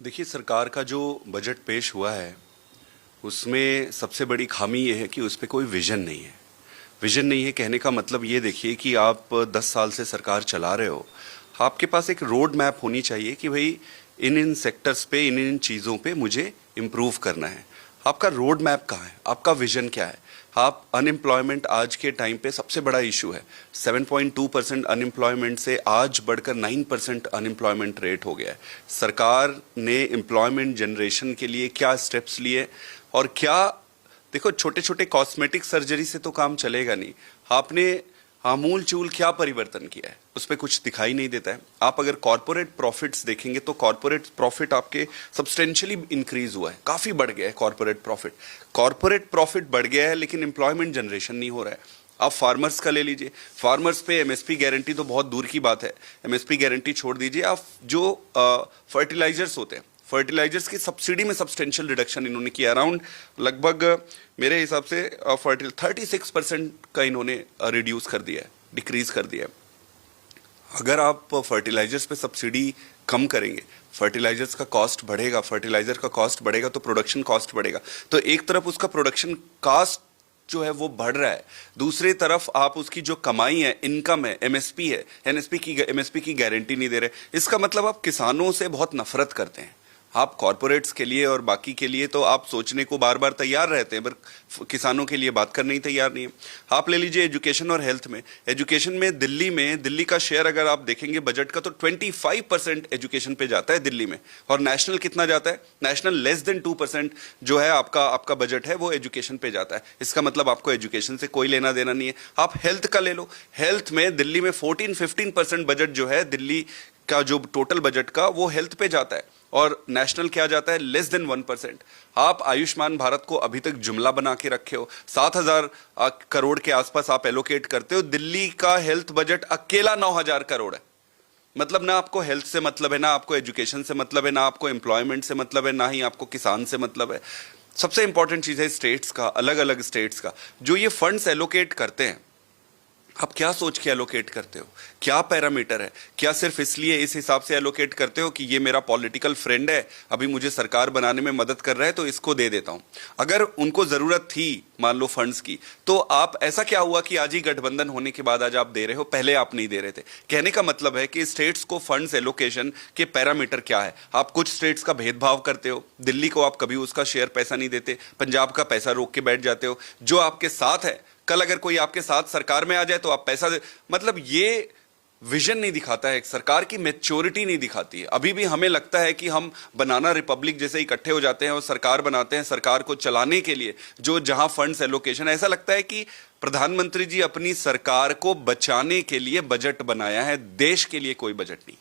देखिए, सरकार का जो बजट पेश हुआ है उसमें सबसे बड़ी खामी ये है कि उस पे कोई विजन नहीं है। विजन नहीं है कहने का मतलब ये देखिए कि आप 10 साल से सरकार चला रहे हो, आपके पास एक रोड मैप होनी चाहिए कि भाई इन इन सेक्टर्स पे इन इन चीज़ों पे मुझे इम्प्रूव करना है। आपका रोड मैप कहाँ है? आपका विजन क्या है? आप अनएम्प्लॉयमेंट आज के टाइम पे सबसे बड़ा इशू है। 7.2% अनएम्प्लॉयमेंट से आज बढ़कर 9% अनएम्प्लॉयमेंट रेट हो गया है। सरकार ने एम्प्लॉयमेंट जनरेशन के लिए क्या स्टेप्स लिए और क्या, देखो छोटे छोटे कॉस्मेटिक सर्जरी से तो काम चलेगा नहीं। आपने आमूल चूल क्या परिवर्तन किया है उस पर कुछ दिखाई नहीं देता है। आप अगर कॉर्पोरेट प्रॉफिट्स देखेंगे तो कॉर्पोरेट प्रॉफिट आपके सब्सटेंशियली इंक्रीज हुआ है, काफी बढ़ गया है कॉर्पोरेट प्रॉफिट। कॉर्पोरेट प्रॉफिट बढ़ गया है लेकिन एम्प्लॉयमेंट जनरेशन नहीं हो रहा है। आप फार्मर्स का ले लीजिए, फार्मर्स पे एमएसपी गारंटी तो बहुत दूर की बात है, एमएसपी गारंटी छोड़ दीजिए। आप जो फर्टिलाइजर्स होते हैं, फर्टिलाइजर्स की सब्सिडी में सब्सटेंशियल रिडक्शन इन्होंने किया, अराउंड लगभग मेरे हिसाब से 36% का इन्होंने रिड्यूस कर दिया है, डिक्रीज कर दिया है। अगर आप फर्टिलाइजर्स पे सब्सिडी कम करेंगे, फर्टिलाइजर्स का कॉस्ट बढ़ेगा, फर्टिलाइजर का कॉस्ट बढ़ेगा तो प्रोडक्शन कॉस्ट बढ़ेगा। तो एक तरफ उसका प्रोडक्शन कॉस्ट जो है वो बढ़ रहा है, दूसरी तरफ आप उसकी जो कमाई है, इनकम है, एमएसपी है, एमएसपी की गारंटी नहीं दे रहे। इसका मतलब आप किसानों से बहुत नफरत करते हैं। आप कॉरपोरेट्स के लिए और बाकी के लिए तो आप सोचने को बार बार तैयार रहते हैं, पर किसानों के लिए बात करने ही तैयार नहीं है। आप ले लीजिए एजुकेशन और हेल्थ में। एजुकेशन में दिल्ली का शेयर अगर आप देखेंगे बजट का तो 25% एजुकेशन पे जाता है दिल्ली में, और नेशनल कितना जाता है? नेशनल लेस देन 2% जो है आपका बजट है वो एजुकेशन पे जाता है। इसका मतलब आपको एजुकेशन से कोई लेना देना नहीं है। आप हेल्थ का ले लो, हेल्थ में दिल्ली में 14-15% बजट जो है दिल्ली का जो टोटल बजट का वो हेल्थ पे जाता है, और नेशनल क्या जाता है? Less than 1%। आप आयुष्मान भारत को अभी तक जुमला बना के रखे हो, 7,000 करोड़ के आसपास आप एलोकेट करते हो। दिल्ली का हेल्थ बजट अकेला 9,000 करोड़ है। मतलब ना आपको हेल्थ से मतलब है, ना आपको एजुकेशन से मतलब है, ना आपको एम्प्लॉयमेंट से मतलब है, ना ही आपको किसान से मतलब है। सबसे इंपॉर्टेंट चीज है स्टेट्स का, अलग अलग स्टेट्स का जो ये फंड्स एलोकेट करते हैं, आप क्या सोच के एलोकेट करते हो? क्या पैरामीटर है? क्या सिर्फ इसलिए इस हिसाब से एलोकेट करते हो कि ये मेरा पॉलिटिकल फ्रेंड है, अभी मुझे सरकार बनाने में मदद कर रहा है तो इसको दे देता हूं? अगर उनको जरूरत थी मान लो फंड्स की, तो आप, ऐसा क्या हुआ कि आज ही गठबंधन होने के बाद आज आप दे रहे हो, पहले आप नहीं दे रहे थे? कहने का मतलब है कि स्टेट्स को फंड्स एलोकेशन के पैरामीटर क्या है? आप कुछ स्टेट्स का भेदभाव करते हो, दिल्ली को आप कभी उसका शेयर पैसा नहीं देते, पंजाब का पैसा रोक के बैठ जाते हो। जो आपके साथ है, कल अगर कोई आपके साथ सरकार में आ जाए तो आप पैसा दे, मतलब ये विजन नहीं दिखाता है, सरकार की मैच्योरिटी नहीं दिखाती है। अभी भी हमें लगता है कि हम बनाना रिपब्लिक जैसे इकट्ठे हो जाते हैं और सरकार बनाते हैं, सरकार को चलाने के लिए जो जहां फंड्स एलोकेशन, ऐसा लगता है कि प्रधानमंत्री जी अपनी सरकार को बचाने के लिए बजट बनाया है, देश के लिए कोई बजट नहीं।